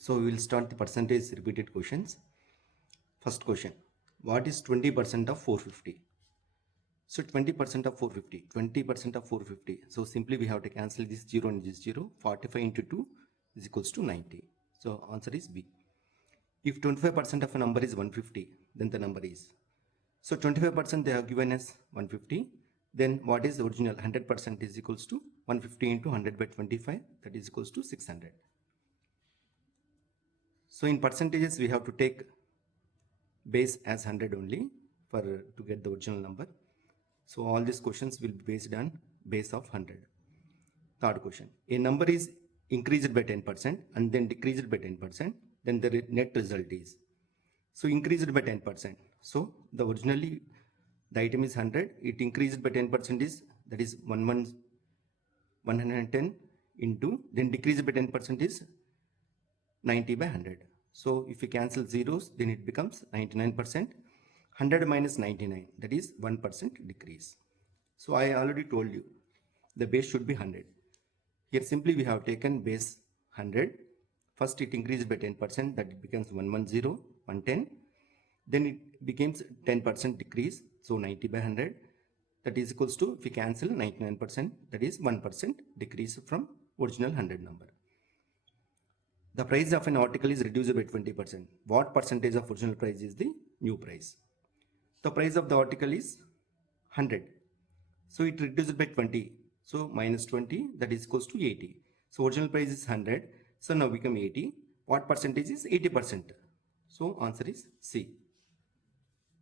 So we will start the percentage repeated questions. First question, what is 20% of 450? So 20% of 450, 20% of 450. So simply we have to cancel this 0 and this 0. 45 into 2 is equals to 90. So answer is B. If 25% of a number is 150, then the number is. So 25% they have given us 150. Then what is the original? 100% is equals to 150 into 100 by 25, that is equals to 600. So in percentages, we have to take base as 100 only to get the original number. So all these questions will be based on base of 100. Third question, a number is increased by 10% and then decreased by 10%, then the net result is. So increased by 10%. So the originally the item is 100, it increased by 10% is, that is 110 into, then decreased by 10% is 90 by 100. So if you cancel zeros, then it becomes 99%. 100 minus 99, that is 1% decrease. So I already told you the base should be 100. Here simply we have taken base 100. First it increased by 10%, that it becomes 110, 110. Then it becomes 10% decrease, so 90 by 100. That is equals to, if we cancel 99%, that is 1% decrease from original 100 number. The price of an article is reduced by 20%. What percentage of original price is the new price? The price of the article is 100. So it reduced by 20. So minus 20, that is equals to 80. So original price is 100. So now become 80. What percentage is 80%? So answer is C.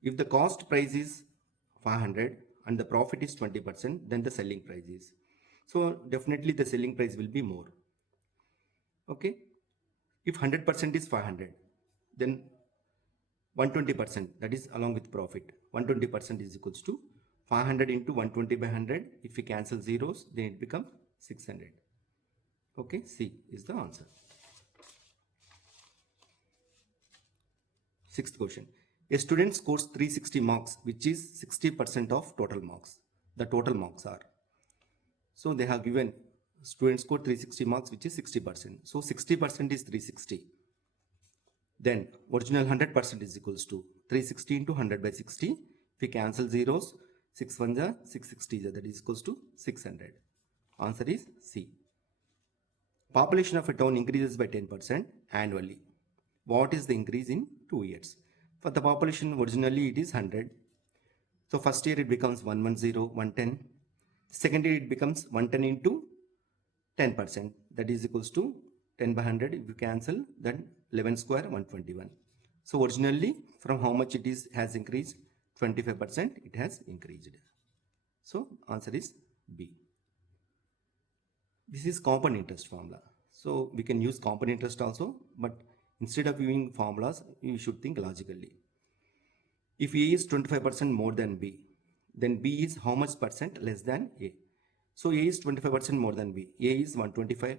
If the cost price is 500 and the profit is 20%, then the selling price is. So definitely the selling price will be more. Okay. If 100% is 500, then 120%, that is along with profit, 120% is equals to 500 into 120 by 100. If we cancel zeros, then it becomes 600. Okay, C is the answer. Sixth question. A student scores 360 marks, which is 60% of total marks. The total marks are. So they have given student score 360 marks, which is 60%. So 60% is 360. Then original 100% is equals to 360 into 100 by 60. If we cancel zeros, 6 1s are 660, that is equals to 600. Answer is C. Population of a town increases by 10% annually. What is the increase in 2 years? For the population, originally it is 100. So first year it becomes 110, 110. Second year it becomes 110 into 10%, that is equals to 10 by 100. If you cancel, then 11 square 121. So originally from how much it is has increased, 25% it has increased. So answer is B. This is compound interest formula. So we can use compound interest also, but instead of using formulas, you should think logically. If A is 25% more than B, then B is how much percent less than A? So A is 25% more than B. A is 125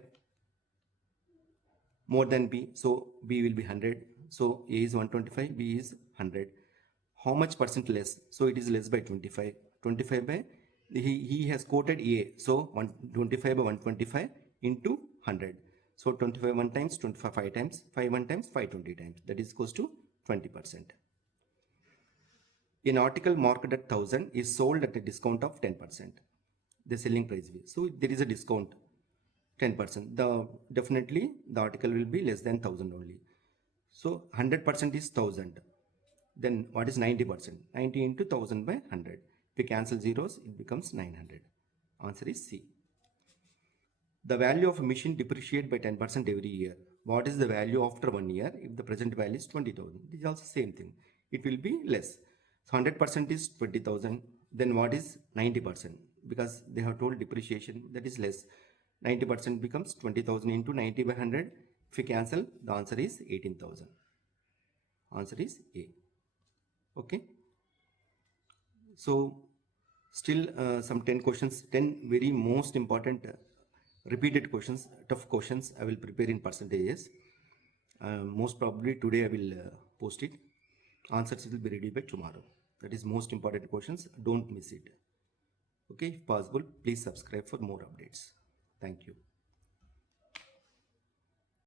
more than B. So B will be 100. So A is 125, B is 100. How much percent less? So it is less by 25. 25 by, he has quoted A. So 125 by 125 into 100. So 25 1 times, 25 5 times, 5 1 times, 5 20 times. That is equals to 20%. An article marked at 1000 is sold at a discount of 10%. The selling price will. So there is a discount 10%. Definitely the article will be less than 1000 only. So 100% is 1000. Then what is 90%? 90 into 1000 by 100. If we cancel zeros, it becomes 900. Answer is C. The value of a machine depreciates by 10% every year. What is the value after 1 year if the present value is 20,000? This is also same thing. It will be less. So 100% is 20,000. Then what is 90%? Because they have told depreciation, that is less. 90% becomes 20,000 into 90 by 100. If we cancel, the answer is 18,000. Answer is A. Okay. So still some 10 questions, 10 very most important repeated questions, tough questions I will prepare in percentages. Most probably today I will post it. Answers will be ready by tomorrow. That is most important questions. Don't miss it. Okay, if possible, please subscribe for more updates. Thank you.